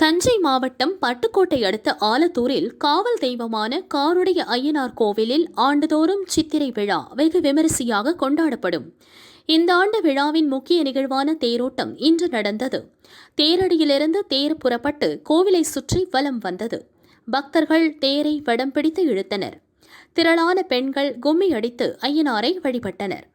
தஞ்சை மாவட்டம் பட்டுக்கோட்டை அடுத்த ஆலத்தூரில் காவல் தெய்வமான காருடைய ஐயனார் கோவிலில் ஆண்டுதோறும் சித்திரை விழா வெகு விமரிசையாக கொண்டாடப்படும். இந்த ஆண்டு விழாவின் முக்கிய நிகழ்வான தேரோட்டம் இன்று நடந்தது. தேரடியிலிருந்து தேர் புறப்பட்டு கோவிலை சுற்றி வலம் வந்தது. பக்தர்கள் தேரை வடம் பிடித்து இழுத்தனர். திரளான பெண்கள் கும்மி அடித்து ஐயனாரை வழிபட்டனர்.